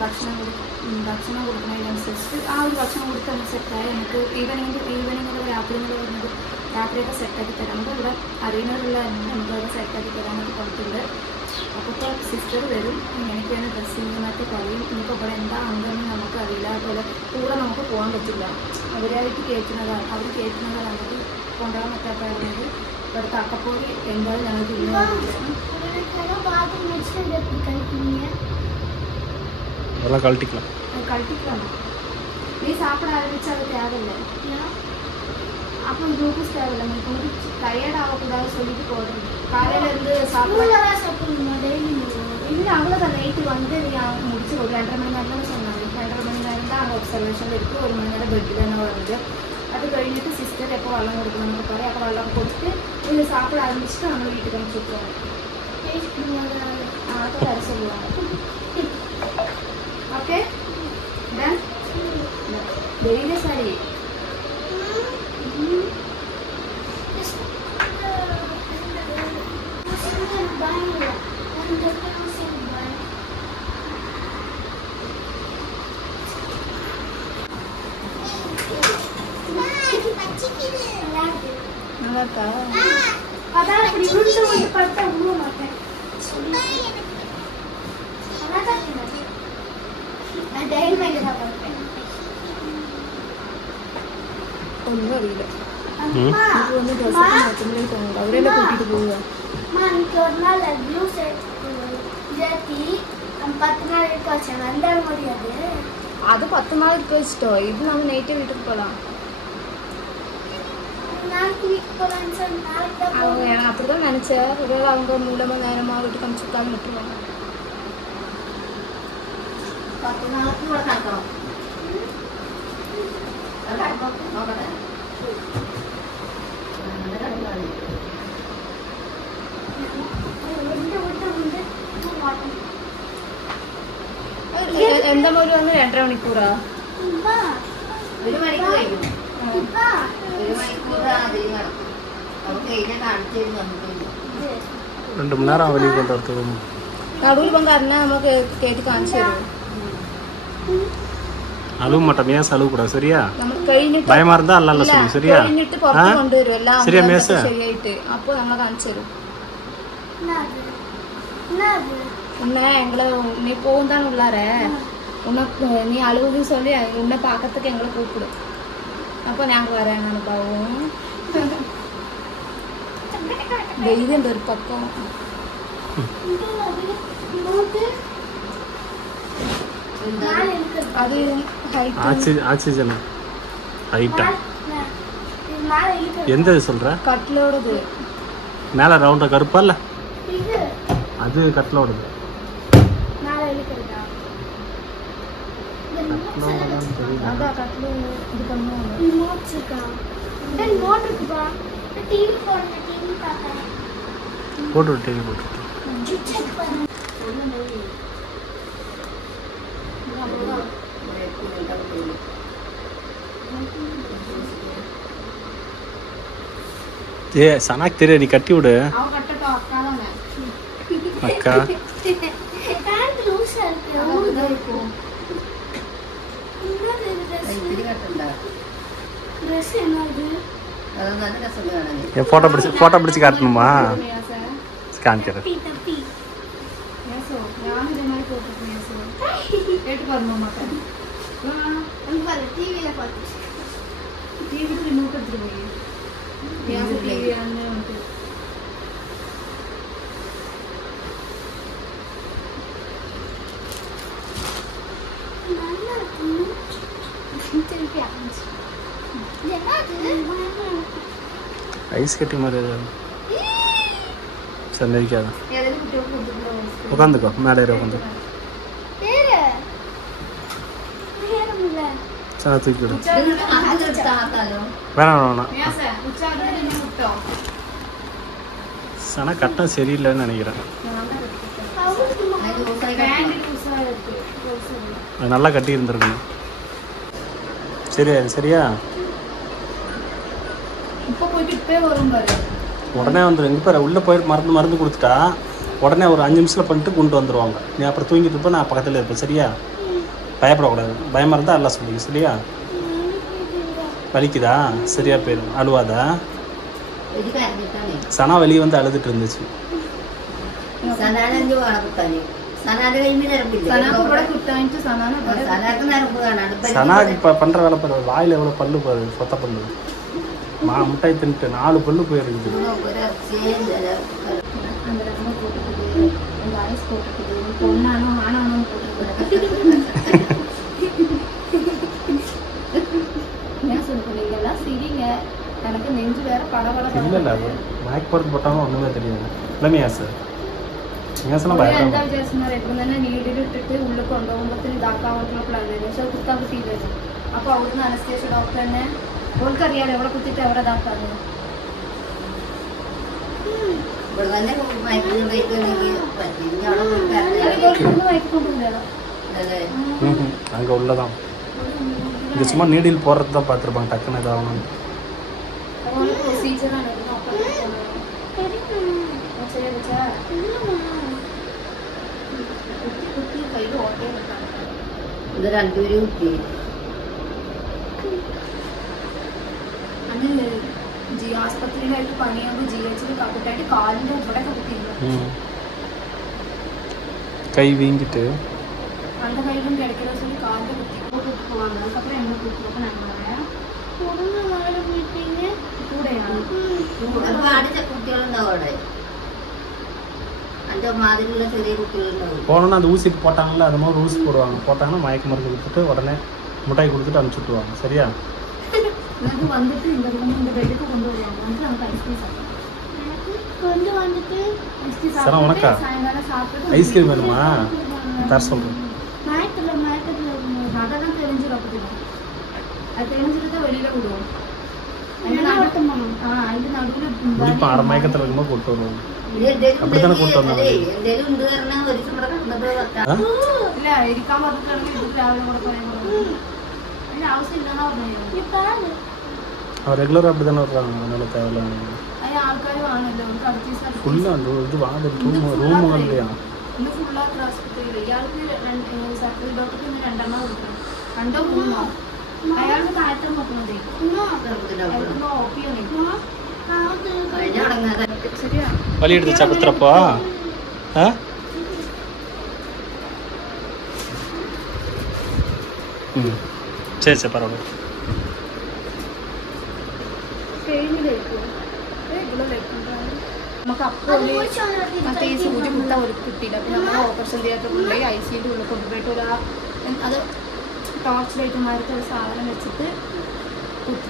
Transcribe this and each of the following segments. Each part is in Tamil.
ഭക്ഷണം കൊടുക്കുന്നതിനനുസരിച്ച് ആ ഒരു ഭക്ഷണം കൊടുത്ത് സെറ്റായി നമുക്ക് ഈവനിങ്ങിൽ രാത്രിയിൽ വരുന്നത് രാത്രിയൊക്കെ സെറ്റാക്കി തരാം. നമുക്ക് ഇവിടെ അറിയുന്നവരുള്ള നമുക്ക് അവിടെ സെറ്റാക്കി തരാനൊക്കെ പറഞ്ഞിട്ടുണ്ട്. അപ്പോൾ ഇപ്പോൾ സിസ്റ്റർ വരും, എങ്ങനെയൊക്കെയാണ് ഡ്രസ്സിങ് എന്നൊക്കെ പറയും. ഇനിയിപ്പോൾ ഇവിടെ എന്താ അംഗമെന്ന് നമുക്കറിയില്ല. അതുപോലെ കൂടെ നമുക്ക് പോകാൻ പറ്റില്ല, അവരായിട്ട് കയറ്റുന്നതാണ്. അവർ കയറ്റുന്നതാണ് നമുക്ക് കൊണ്ടുപോകാൻ പറ്റാത്തത്. ഇവിടുത്തെ അക്കപ്പോരി എന്തായാലും ഞങ്ങൾക്ക് ഇല്ല கழட்டிக்கலாம். நீ சாப்பிட ஆரம்பிச்சு அது தேவையில்லை. அப்போ குளுக்கோஸ் தேவையில்லை. உங்களுக்கு வந்து டயர்ட் ஆகக்கூடாது சொல்லிட்டு போடுறது. காலையிலேருந்து சாப்பிடணுமா டெய்லி? இல்லை, அவ்வளோதான். நைட்டு வந்து முடிச்சு ஒரு 2.5 மணி நேரம் தான் சொன்னாங்க. 2.5 மணி நேரம் தான் அங்கே ஒப்சர்வேஷனில் இருக்குது. 1 மணி நேரம் பெட்டில் தான் வருது. அது കഴിഞ്ഞിട്ട് சிஸ்டர் எப்போ வெள்ளம் கொடுக்கணும்னு பாரு. அப்போ வெள்ளம் கொடுத்து இது சாப்பிட ஆரம்பிச்சுட்டு நம்ம வீட்டுக்கு அனுப்பிச்சுட்ருவாங்க. அதை வர சொல்லுவாங்க. Okay done. வெளியில சரி. நல்லா இருக்கா? அதான் இப்படி உருண்டு வந்து படுத்தா உருவ மாட்டேன். ஒன்றும் அறியல. இது வந்து ட்ரெஸ்ஸுக்கு மட்டுமே தோணுது. அவரே கூட்டிகிட்டு போவேன். இன்னைக்கு ஒரு நாள் ப்ளூ சேர்த்தி 10 நாள் இருக்க வச்சேன். வந்தால முடியாது. அது 10 நாள் இருக்க வச்சிட்டோம். இது நம்ம நைட்டே வீட்டுக்கு போகலாம். அவங்க அப்படிதான் நினைச்சேன். ஒருவேளை அவங்க 3 மணி நேரமா வீட்டுக்கு அனுப்பிச்சுட்டாங்க விட்டுருவாங்க. 10 நாளைக்கு கூட நடக்கிறோம். എന്താ ഒരു വന്ന് 2.5 മണിക്കൂറാ? 1 മണിക്കൂർ കഴിയും. 1 മണിക്കൂർ അതിൽ നടക്കും. നമുക്ക് ഇതിനെ കാണിച്ചിരുന്നു വന്നിട്ടുണ്ട്. 2 மணி நேரம் வெளியே கொண்டு வரது. நடுவில் பங்கு அண்ணா நமக்கு கேட்டு காமிச்சு தருவோம். அழுவ மாட்டோம். ஏன் அழுவ கூடாது? சரியா? பயமா இருந்தா அல்ல சொல்லு. சரியா? கொண்டு வரும் எல்லாம் சரியாயிட்டு. அப்போ நம்ம காமிச்சு தருவோம். உன்னை எங்களை நீ போகும் தான் உள்ளார உனக்கு நீ அழுவுதுன்னு சொல்லி உன்னை பார்க்கறதுக்கு எங்களை கூப்பிடும். அப்போ நாங்கள் வரேன். நான் பாவோம் இது இந்த ஒரு பக்கம் அது ஆக்சிஜன் ஹைட்டா எந்த சொல்ற? கட்லோடது மேல ரவுண்டா கருப்பா இல்ல? அது கட்லோடது. அதான் கட்ல இது பண்ணுவாங்க. ரிமோட் இருக்கா? ரிமோட் இருக்குப்பா. டிவி போடுங்க. டிவி பார்க்கறேன். போடு டிவி போடு. செக் பண்ணு. ஏ சனாக் தெரிய நீ கட்டி விடு. அவ கட்டட்டும். அக்கா தானே. அக்கா பேண்ட் லூசா இருக்கு. அவுங்க இருக்கும். ட்ரெஸ் என்னது? அதான் அந்த சொல்லுவாங்க. ஏ போட்டோ பிடிச்சு காட்டணுமா? ஸ்கேன் கர. தப்பி. ஏசோ நான் இந்த மாதிரி போட்டுட்டேன். ஏசோ கேட்டு பாருங்க மாட்டா. அந்த டிவில பாத்து. டிவி ரிமோட் எடுத்து போய். ஏசோ டிவி அந்த ஐஸ் கட்டி மாதிரி சரி நிற்காத ஏதாவது குட்டியோக்கு கொடுத்துக்கலாம் உட்காந்துக்கோ மேலே ஏறி உட்காந்து சரி தூக்கி விடு வேணாம் வேணாம் சனா கட்டம் சரியில்லைன்னு நினைக்கிறேன் அது நல்லா கட்டி இருந்திருக்கணும் சரியா சரியா இப்போ போயிட்டு இப்பே வரும் பாரு உடனே வந்துடும் எங்கே பேர் உள்ளே போயிட்டு மருந்து கொடுத்துட்டா உடனே ஒரு 5 நிமிஷத்தில் பண்ணிட்டு கொண்டு வந்துடுவாங்க நீ அப்புறம் தூங்கிட்டு இருப்ப நான் பக்கத்தில் இருப்பேன் சரியா பயப்படக்கூடாது பயமாக இருந்தால் எல்லாம் சொல்லிங்க சரியா வலிக்குதா சரியா போயிடும் அழுவாதா சனா வெளியே வந்து அழுதுட்டு இருந்துச்சு சனாக்கு இப்போ பண்ணுற வேலை பாரு வாயில் எவ்வளோ பல்லு பாரு சொத்த பல்லு முட்டாய் தின்ட்டு 4 பல்லு போயிருக்குது எனக்கு நெஞ்சு வேற படபட இல்லை மயக்க மருந்து போட்டாலும் ஒன்றுமே தெரியாது இல்லைமையா சார் എന്താ വിചാരിച്ചാൽ എപ്പം തന്നെ നീഡിലിട്ടിട്ട് ഉള്ളിൽ കൊണ്ടുപോകുമ്പോഴത്തേന് ഇതാക്കാവുന്ന പ്ലാൻ ചെയ്തു പക്ഷെ അത് കുത്താൻ കിട്ടിയില്ല അപ്പോൾ അവിടുന്ന് അനസ്തേഷ്യ ഡോക്ടർ തന്നെ ഓൾക്കറിയാലോ എവിടെ കുത്തിയിട്ട് എവിടെ ഇതാക്കാന്ന് அங்கே உள்ளதான் இங்கே சும்மா நீடில் போடுறது தான் பார்த்துருப்பாங்க டக்குன்னு இதாகணும் ப்ரொசீஜராണ് ആസ്പത്രിയിലായിട്ട് പണിയാകുമ്പോൾ GH കാപ്പിട്ടായിട്ട് കാലിൻ്റെ ഇവിടെ കുത്തിയിരുന്നു കൈ വീങ്ങിട്ട് அந்த கையிலும் கிடைக்கிற சொல்லி காலில் குத்தி போவாங்க அதுக்கப்புறம் என்ன கூப்பிட்டு நாங்கள் போனோன்னா அந்த ஊசி போட்டாங்கல்ல அது மாதிரி ஊசி போடுவாங்க போட்டாங்கன்னா மயக்க மருந்து கொடுத்துட்டு உடனே மிட்டாய் கொடுத்துட்டு அனுப்பிச்சு விட்டுருவாங்க சரியா வந்துட்டு இந்த ரூம் இந்த பெட்டுக்கு கொண்டு வருவாங்க வந்து நமக்கு ஐஸ்கிரீம் கொண்டு வந்துட்டு சரி உனக்கா ஐஸ்கிரீம் வேணுமா தர சொல்கிறேன் அதெல்லாம் தெரிஞ்சிடும் அப்படி அது தெரிஞ்சுட்டு தான் வெளியில் விடுவோம் இப்போ அரை மயக்கத்தில் இருக்கும்போது கூப்பிட்டு வருவாங்க அப்படித்தானே கூப்பிட்டு வந்தாங்க இல்லை இருக்காம அதுக்கு ராவிലെ கூட போய் அவசியம் இல்லைன்னா அவர் ரெகுலராக அப்படி தானே வர்றாங்க அதனால தேவையில்ல ആൾക്കാർ വാങ്ങല്ലോ നമുക്ക് അടുത്ത ഫുള്ളാണ് ഇത് വാങ്ങ റൂമുകൾ இல்லையா ഇന്ന് ഫുള്ളാത്ര ആസ്പത്രിയിൽ ഇയാൾക്ക് സർജറി ഡോക്ടർക്ക് ഇന്ന് 2 എണ്ണം കൊടുക്കണം 2 3 അയാൾക്ക് താഴത്തെ നോക്കുന്നത് ശരിയാ வலி எடுத்துச்சா குத்துறப்போ சரி சரி பரவாயில்ல നമുക്ക് അപ്പോൾ മറ്റേ ഈ സൂചി കുത്താൻ ഒരു കിട്ടിയില്ല അപ്പം നമ്മൾ ഓപ്പറേഷൻ തിയേറ്ററിൽ കൊണ്ടുപോയി ICUൻ്റെ ഉള്ളിൽ കൊണ്ടുപോയിട്ട് അത് ടോർച്ച് ലൈറ്റുമാർക്ക് ഒരു സാധനം വെച്ചിട്ട്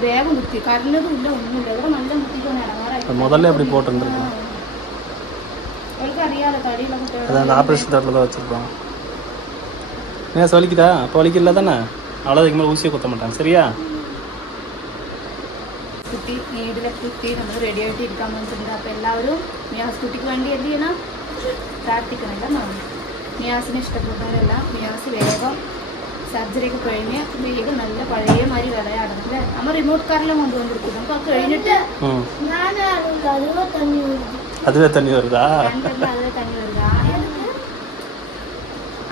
വേഗം കുത്തി കരഞ്ഞതും ഇല്ല ഒന്നുമില്ല ഇവിടെ നല്ല കുത്തിക്കൊന്ന് ഇറങ്ങാറായി முதல்ல எப்படி போட்டுருந்துருக்கு അവർക്ക് അറിയാലോ തടിയുള്ള കുട്ടികൾ அதான் ஆப்ரேஷன் தேட்டரில் தான் வச்சுருப்பாங்க ஏன் வலிக்குதா அப்போ வலிக்கல தானே அவ்வளோ இதுக்கு மேலே ஊசியை குத்த மாட்டாங்க சரியா കുട്ടി നീഡിലൊക്കെ കുത്തി നമ്മൾ റെഡി ആയിട്ട് ഇരിക്കാൻ വേണ്ടിയിട്ടുണ്ട് അപ്പോൾ എല്ലാവരും മിയാസ് കുട്ടിക്ക് വേണ്ടി എന്ത് ചെയ്യണം പ്രാർത്ഥിക്കണില്ല മിയാസിനെ ഇഷ്ടപ്പെട്ടവരെല്ലാം മിയാസ് വേഗം സർജറിയൊക്കെ കഴിഞ്ഞ് വേഗം നല്ല പഴയ മാതിരി വിളയാടണം അല്ലേ നമ്മൾ റിമോട്ട് കാറിലും കൊണ്ടുവന്നിരിക്കും നമുക്ക് അത് കഴിഞ്ഞിട്ട് அதுவே தண்ணி வருதா அதுவே தண்ணி வருதா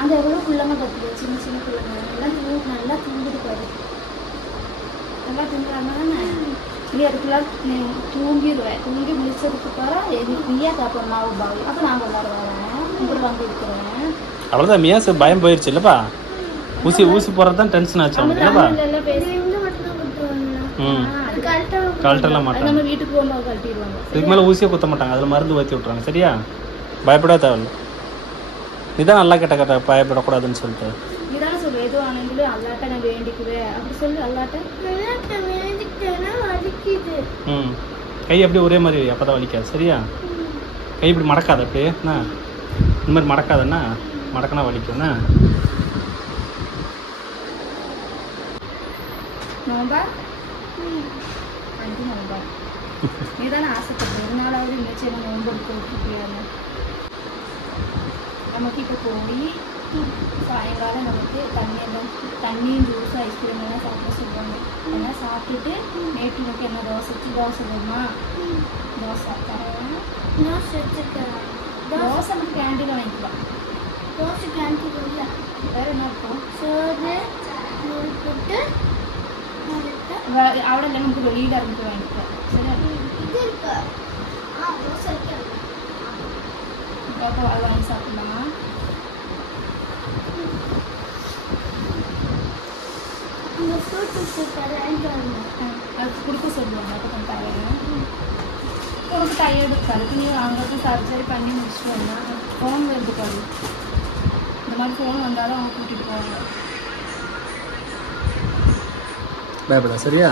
அந்த எவ்வளோ பிள்ளைங்க பார்த்துட்டு சின்ன சின்ன பிள்ளைங்க எல்லாம் நல்லா தூங்கிட்டு போகுது நல்லா தூங்குறாங்க தானே நீ அதுக்குள்ள நீ தூங்கிடுவேன் தூங்கி முடிச்சதுக்கு பிறகு நீயா சாப்பிட்ற மாவு பாவி அப்போ நான் கொண்டாட வரேன் உங்களை வந்து இருக்கிறேன் அவ்வளோதான் மியாஸ் பயம் போயிடுச்சு இல்லைப்பா ஊசி ஊசி போகிறது தான் டென்ஷன் ஆச்சு அவனுக்கு இல்லைப்பா கழட்டெல்லாம் மாட்டாங்க நம்ம வீட்டுக்கு போகும்போது கழட்டிடுவாங்க இதுக்கு மேலே ஊசியை குத்த மாட்டாங்க அதில் மருந்து ஊற்றி விட்றாங்க சரியா பயப்பட தேவையில்லை இதான் நல்லா கெட்ட பயப்படக்கூடாதுன்னு சொல்லிட்டு இதான சொல்லு எதுவும் ஆனாலும் அல்லாட்ட நான் வேண்டிக்குவேன் அப்படி சொல்லி அல்லாட்ட கை அப்படியே ஒரே மாதிரி அப்போ தான் வலிக்காது சரியா? கை இப்படி மடக்காத அப்படியே என்ன, இந்த மாதிரி மடக்காதண்ணா, மடக்கினா வலிக்கும்ண்ணா. நோம்பா அஞ்சு நோம்பா நீ தானே ஆசைப்பட்ட ஒரு நாளாவது இன்றைச்சி நம்ம நோம்பு எடுக்க விட்டுருக்கியாங்க. நமக்கு இப்போ போய் சாயங்காலம் நமக்கு தண்ணியும் ஜூஸ் ஐஸ்கிரீம் எல்லாம் சாப்பிட சொல்லுவாங்க. அதெல்லாம் சாப்பிட்டுட்டு நேற்று நமக்கு என்ன தோசை வருமா? தோசை தோசை நம்ம கேண்டீனில் வாங்கிக்கலாம். தோசை கேண்டீன் இல்லை, வேறு என்ன இருக்கும்? சோறு போட்டு അവിടെ എല്ലാം നമുക്ക് വെളിയിൽ ഇറങ്ങിട്ട് വാങ്ങിക്കാം. ശരി, இது இருக்கு. தோசை இருக்கு. അപ്പോൾ അത് വാങ്ങി സാப்பிடலாமா? இந்த ஃப்ரூட் ஜூஸ் வாங்கிட்டு வரணும். அது கொடுக்க சொல்லுவாங்க. அப்போ கொஞ்சம் தரேன். உனக்கு டயர்டு இருக்காது. நீ அங்கே சர்ஜரி பண்ணி முடிச்சுட்டு வந்தால் ஃபோன் வருது பாரு. இந்த மாதிரி ஃபோன் வந்தாலும் அவங்க கூட்டிகிட்டு போவாங்க. பயப்பட சரியா?